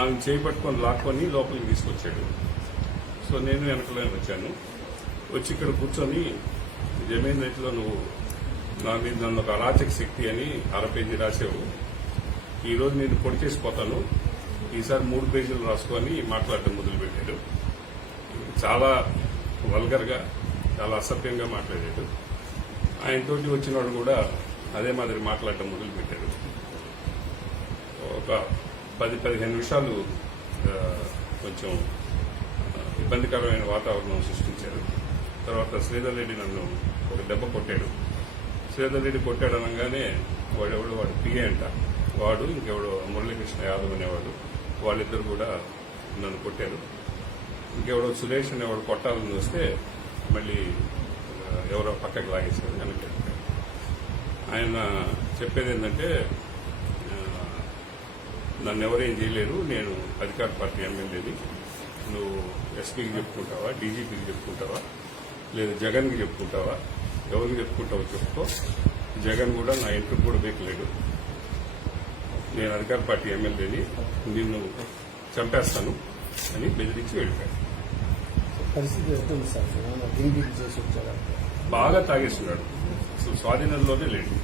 ఆమె చేపట్టుకొని లాక్కొని లోపలికి తీసుకొచ్చాడు. సో నేను వెనకలోనే వచ్చాను. వచ్చి ఇక్కడ కూర్చొని జమీన్ రైతులో నువ్వు నా మీద నన్ను ఒక అరాచక శక్తి అని 6 పేజీ రాసావు, ఈరోజు నేను పొడి చేసిపోతాను, ఈసారి 3 పేజీలు రాసుకొని మాట్లాడటం మొదలుపెట్టాడు. చాలా వల్గర్గా, చాలా అసభ్యంగా మాట్లాడాడు. ఆయనతోటి వచ్చినవాడు కూడా అదే మాదిరి మాట్లాడటం మొదలుపెట్టాడు. ఒక 10-15 నిమిషాలు కొంచెం ఇబ్బందికరమైన వాతావరణం సృష్టించారు. తర్వాత శ్రీధర్ రెడ్డి నన్ను ఒక దెబ్బ కొట్టాడు. శ్రీధర్ రెడ్డి కొట్టాడు అనగానే వాడు పిఏ అంట, వాడు ఇంకెవడో మురళీకృష్ణ యాదవ్ అనేవాడు, వాళ్ళిద్దరు కూడా నన్ను కొట్టారు. ఇంకెవడో సురేష్ అనేవాడు కొట్టాలని వస్తే మళ్ళీ ఎవరో పక్కకి లాగేశారు, వెనక్కి వెళ్ళిపోయారు. ఆయన చెప్పేది ఏంటంటే, నన్ను ఎవరేం చేయలేరు, నేను అధికార పార్టీ ఎమ్మెల్యేని, నువ్వు ఎస్పీకి చెప్పుకుంటావా, డీజీపీకి చెప్పుకుంటావా, లేదా జగన్కి చెప్పుకుంటావా, ఎవరికి చెప్పుకుంటావో చెప్పుకో, జగన్ కూడా నా ఇంటికి కూడా బేకలేడు, నేను అధికార పార్టీ ఎమ్మెల్యేని, నిన్ను చంపేస్తాను అని బెదిరించి వెళ్ళిపోయాడు. పరిస్థితి ఎట్టుంది సార్? బాగా తాగేస్తున్నాడు, అసలు స్వాధీనంలోనే లేడు.